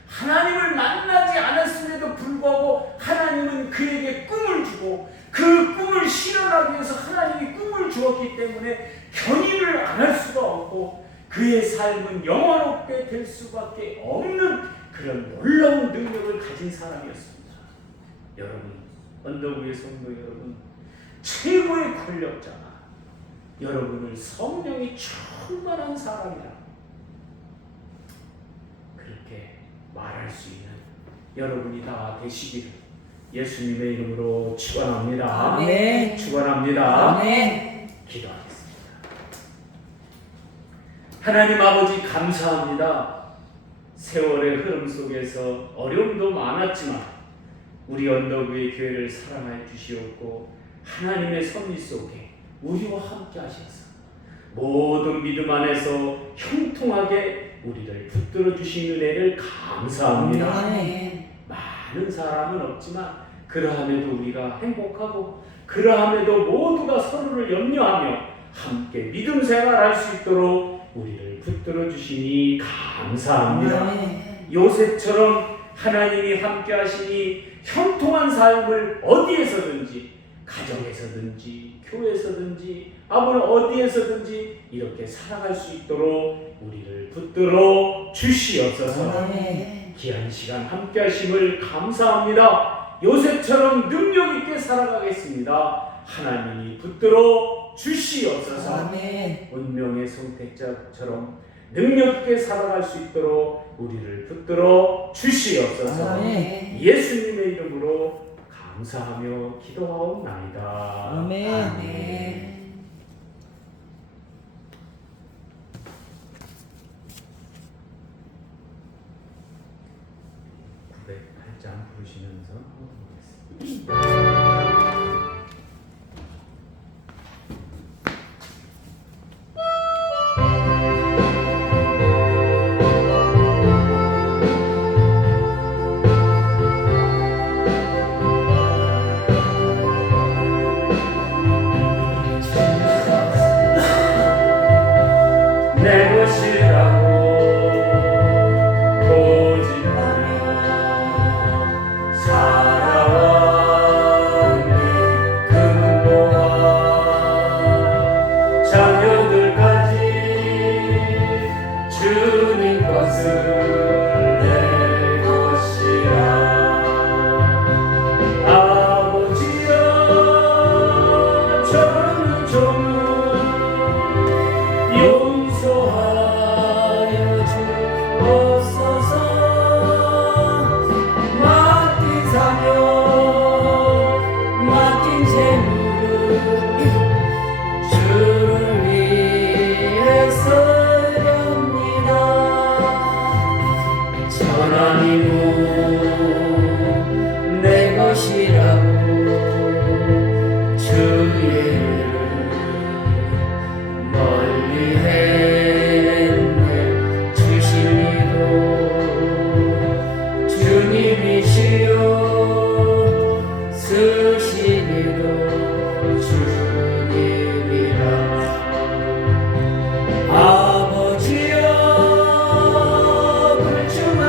하나님을 만나지 않았음에도 불구하고 하나님은 그에게 꿈을 주고 그 꿈을 실현하기 위해서 하나님이 꿈을 주었기 때문에 견인을 안 할 수가 없고 그의 삶은 영원롭게 될 수밖에 없는 그런 놀라운 능력을 가진 사람이었습니다. 여러분, 언덕위의 성도 여러분, 최고의 권력자가 여러분을 성령이 충만한 사람이라 그렇게 말할 수 있는 여러분이 다 되시기를 예수님의 이름으로 축원합니다. 아멘. 축원합니다. 아멘. 기도하겠습니다. 하나님 아버지 감사합니다. 세월의 흐름 속에서 어려움도 많았지만 우리 언덕위의 교회를 사랑하여 주시옵고 하나님의 섭리 속에 우리와 함께 하셔서 모든 믿음 안에서 형통하게 우리를 붙들어 주신 은혜를 감사합니다. 아멘. 많은 사람은 없지만 그러함에도 우리가 행복하고 그러함에도 모두가 서로를 염려하며 함께 믿음 생활할 수 있도록 우리를 붙들어 주시니 감사합니다. 아멘. 요셉처럼 하나님이 함께 하시니 형통한 삶을 어디에서든지 가정에서든지 교회에서든지 아무나 어디에서든지 이렇게 살아갈 수 있도록 우리를 붙들어 주시옵소서. 아멘. 귀한 시간 함께 하심을 감사합니다. 요셉처럼 능력 있게 살아가겠습니다. 하나님이 붙들어 주시옵소서. 아멘. 운명의 선택자처럼 능력 있게 살아갈 수 있도록 우리를 붙들어 주시옵소서. 아멘. 예수님의 이름으로 감사하며 기도하옵나이다. 아멘. 아멘. 908장 부르시면서 하도록 내 것이라고 고집하며 살아왔는 그 문도와 자녀들까지 주님 것을 내 것이라. 아버지여 저는 종은 용서하여 주옵소서. 맡긴 사명 맡긴 재물을 주를 위해서렵니다. 전하님은 내 것이라고 주의 멀리 했네. 주신 이도 주님이시요 쓰신 이도 주님이라. 아버지여 불충한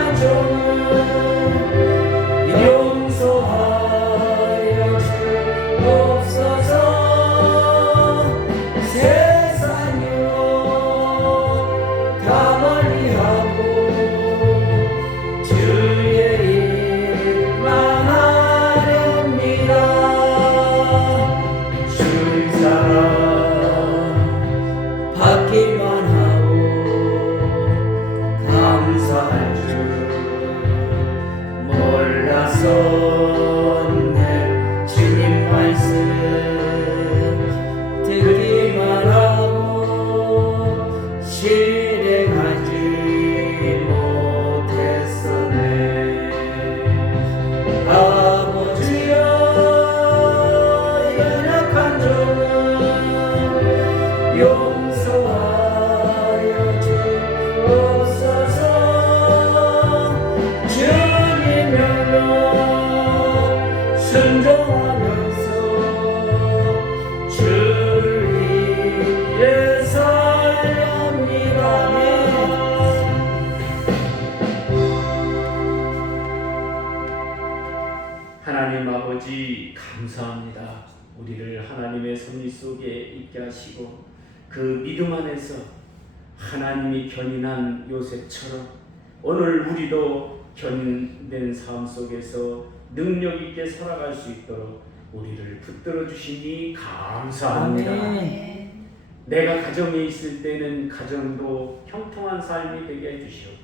하나님 아버지 감사합니다. 우리를 하나님의 섭리 속에 있게 하시고 그 믿음 안에서 하나님이 견인한 요셉처럼 오늘 우리도 견인된 삶 속에서 능력 있게 살아갈 수 있도록 우리를 붙들어 주시니 감사합니다. 아멘. 내가 가정에 있을 때는 가정도 형통한 삶이 되게 해주시옵고,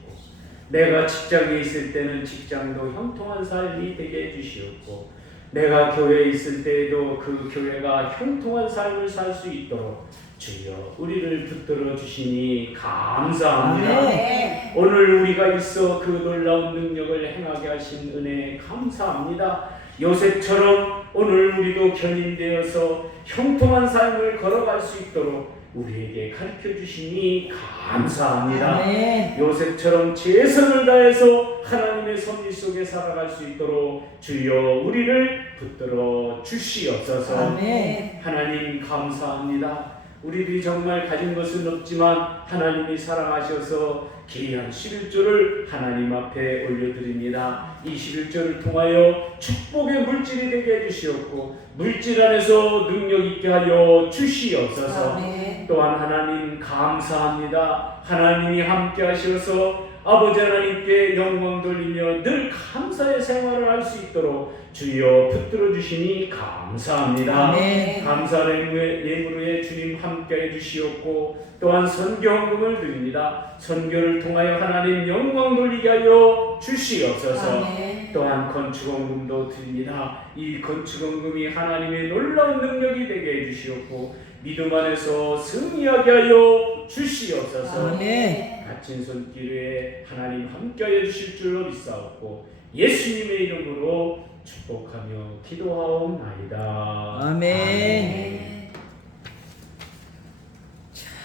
내가 직장에 있을 때는 직장도 형통한 삶이 되게 해주시옵고, 내가 교회에 있을 때에도 그 교회가 형통한 삶을 살 수 있도록 주여 우리를 붙들어 주시니 감사합니다. 아멘. 오늘 우리가 있어 그 놀라운 능력을 행하게 하신 은혜에 감사합니다. 요셉처럼 오늘 우리도 견인되어서 형통한 삶을 걸어갈 수 있도록 우리에게 가르쳐 주시니 감사합니다. 아멘. 요셉처럼 최선을 다해서 하나님의 섭리 속에 살아갈 수 있도록 주여 우리를 붙들어 주시옵소서. 아멘. 하나님 감사합니다. 우리들이 정말 가진 것은 없지만 하나님이 사랑하셔서 귀한 11조를 하나님 앞에 올려드립니다. 이 11조를 통하여 축복의 물질이 되게 해주시옵고 물질 안에서 능력 있게 하여 주시옵소서. 아멘. 또한 하나님 감사합니다. 하나님이 함께 하셔서 아버지 하나님께 영광 돌리며 늘 감사의 생활을 할 수 있도록 주여 붙들어 주시니 감사합니다. 아멘. 감사의 예물에 주님 함께 해주시옵고 또한 선교 헌금을 드립니다. 선교를 통하여 하나님 영광 돌리게 하여 주시옵소서. 아멘. 또한 건축헌금도 드립니다. 이 건축헌금이 하나님의 놀라운 능력이 되게 해주시옵고 믿음 안에서 승리하게 하여 주시옵소서. 아멘. 갇힌 손길에 하나님 함께하여 주실 줄로 믿사옵고 예수님의 이름으로 축복하며 기도하옵나이다. 아멘.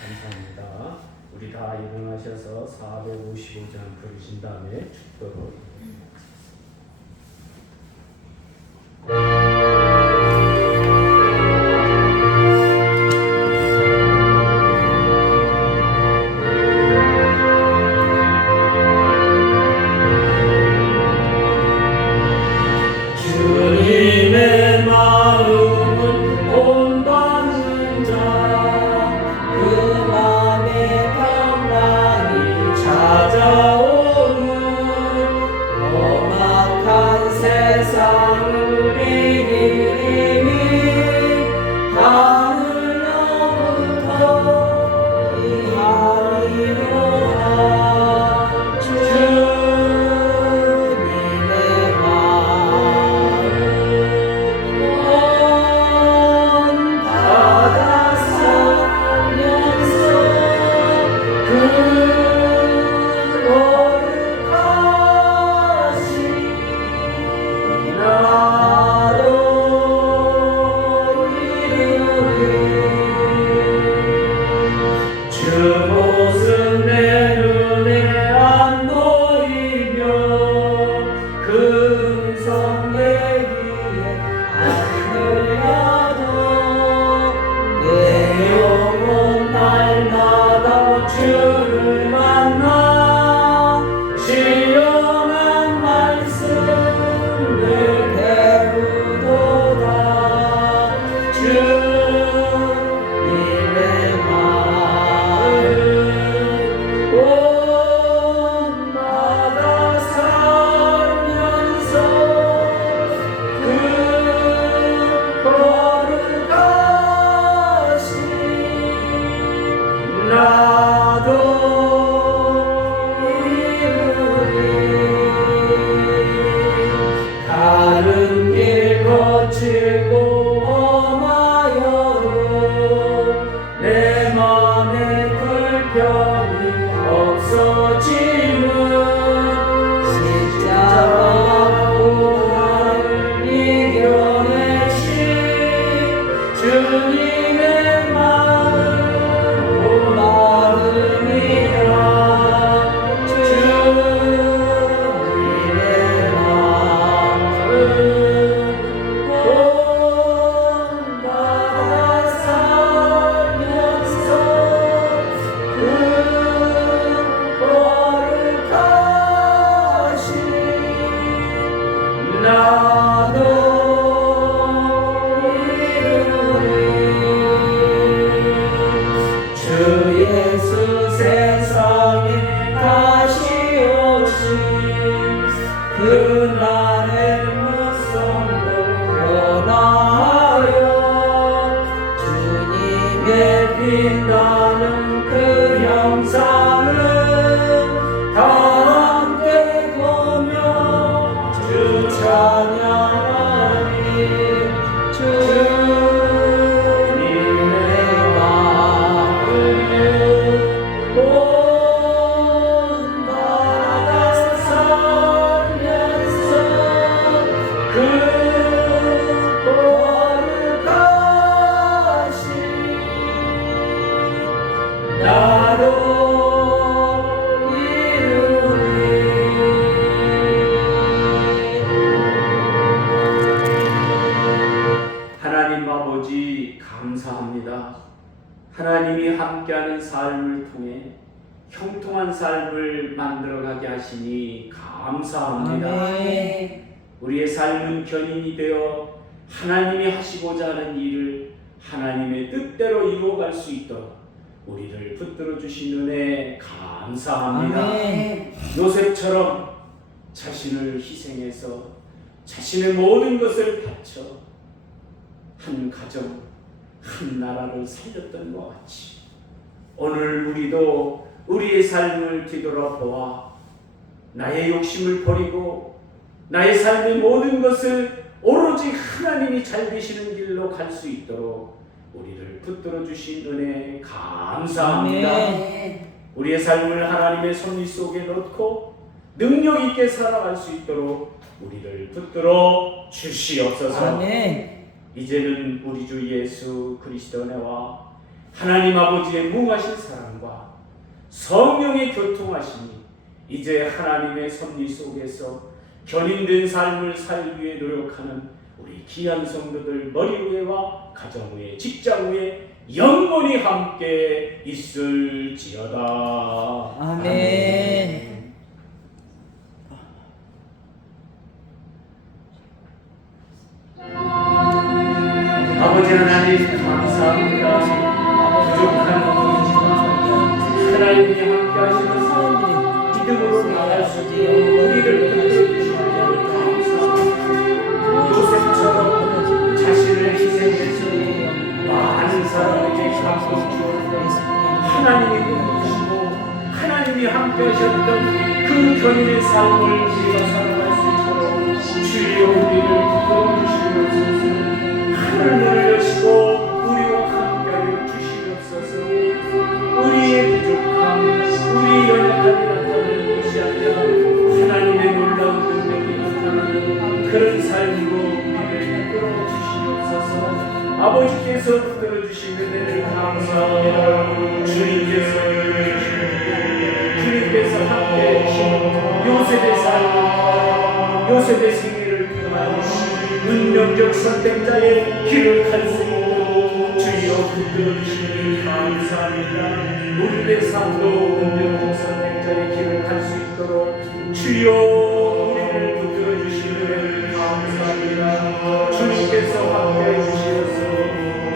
감사합니다. 우리 다 일어나셔서 455장 부르신 다음에 축도로 주님의 마음은 본받는 자, 그 맘에 평강이 찾아오는 험악한 세상을 이기니 하늘로부터 이하리로다. 주님의 마음 본받아 살면서 그 거룩하신 나로 이루리. 주 모습 내 눈에 안 보이며 그 음성 내 귀에 안 들려도 내 영혼 날마다 주를 만나 신령한 말씀을 배우도다. 주님의 마음 본받아 살면서 그 거룩하신 나도 이루리. 가는 길 거칠고 험하여도 내 맘에 불편이 없어지는 십자가 고난을 이겨내신 주님의 마음 고마움이라. 주님의 마음 본받아 하나님이 함께하는 삶을 통해 형통한 삶을 만들어가게 하시니 감사합니다. 아멘. 우리의 삶은 견인이 되어 하나님이 하시고자 하는 일을 하나님의 뜻대로 이루어갈 수 있도록 우리를 붙들어 주신 은혜 감사합니다. 아멘. 요셉처럼 자신을 희생해서 자신의 모든 것을 바쳐 한 가정, 한 나라를 살렸던 것 같이 오늘 우리도 우리의 삶을 뒤돌아보아 나의 욕심을 버리고 나의 삶의 모든 것을 오로지 하나님이 잘 되시는 길로 갈 수 있도록 우리를 붙들어 주신 은혜 감사합니다. 아멘. 우리의 삶을 하나님의 섭리 속에 넣고 능력 있게 살아갈 수 있도록 우리를 붙들어 주시옵소서. 아멘. 이제는 우리 주 예수 그리스도 은혜와 하나님 아버지의 무궁하신 사랑과 성령의 교통하심이 이제 하나님의 섭리 속에서 견인된 삶을 살기 위해 노력하는 우리 귀한 성도들 머리 위에와 가정 위에 직장 위에 영원히 함께 있을지어다. 아멘. 아버지 하나님 감사합니다. 부족한 우리지만 하나님이 함께 하시면서 믿음으로 나갈 수 있도록 우리를 붙들어주시는 걸 감사합니다. 요셉처럼 자신을 희생해서 많은 사람에게 감동 주어서 하나님이 꿈꾸시고 하나님이 함께 하셨던 그 견인의 삶을 우리가 살아갈 수 있도록 주여 우리를 붙들어주시옵소서. 하늘을 여시고 우리와 함께하여 주시옵소서. 우리의 부족함, 우리의 연약함이 나타나는 것이 아니라 하나님의 놀라운 능력이 나타나는 그런 삶으로 우리를 이끌어 주시옵소서. 아버지께서 붙들어 주신 은혜를 감사합니다. 주님께서 함께 해주신 요셉의 삶, 요셉의 생애를 통하여 운명적 선택자의 길을 갈 수 있도록 주여 붙들어 주시니 감사합니다. 우리의 삶도 운명적 선택자의 길을 갈 수 있도록 주여 우리를 붙들어 주시니 감사합니다. 주님께서 함께해 주시어서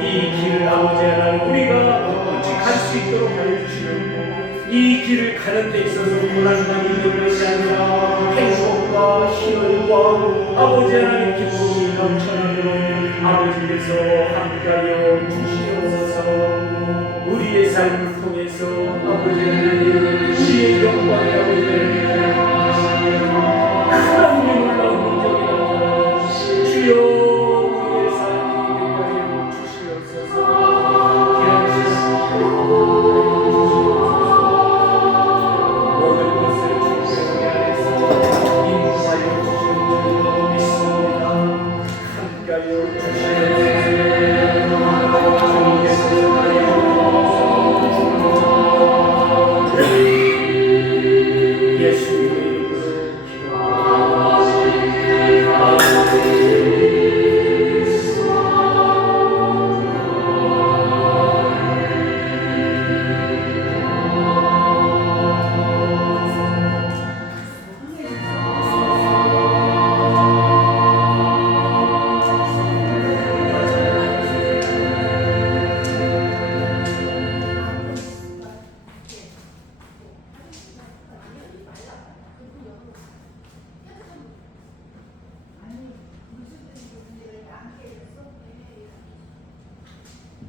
이 길을 아버지 하나님 우리가 오직 갈 수 있도록 하여 주시옵고 이 길을 가는 데 있어서 고난만 있는 것이 아니라 행복과 희열과 아버지 하나님 기쁨이 넘쳐나도록 아버지께서 함께하여 주시옵소서. 우리의 삶을 통해서 아버지 하나님 주의 영광의 아버지를 하나님의 놀라운 능력이 나타나 주여 우리의 삶을 인도하여 주시옵소서. 모든 것을 주님의 안에서 인도하여 주시는 줄로 믿습니다. 함께하여 주시옵소서. 예수님의 이름으로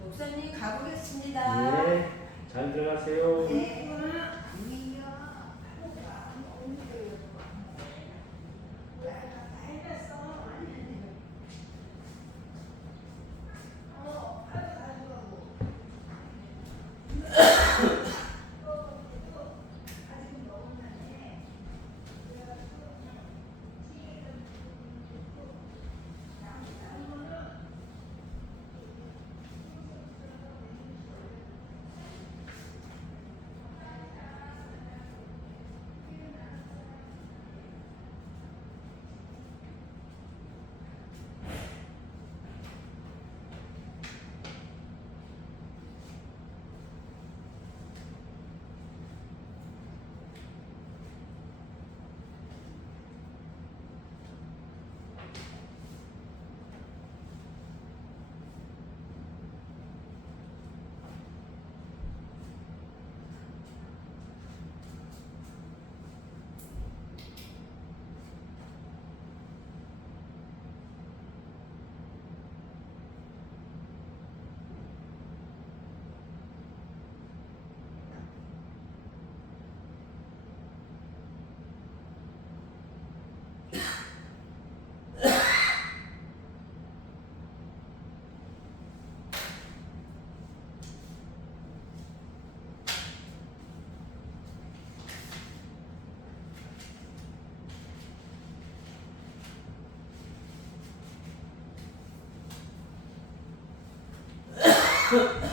목사님 가보겠습니다. 네, 잘 들어가세요. 네. 네.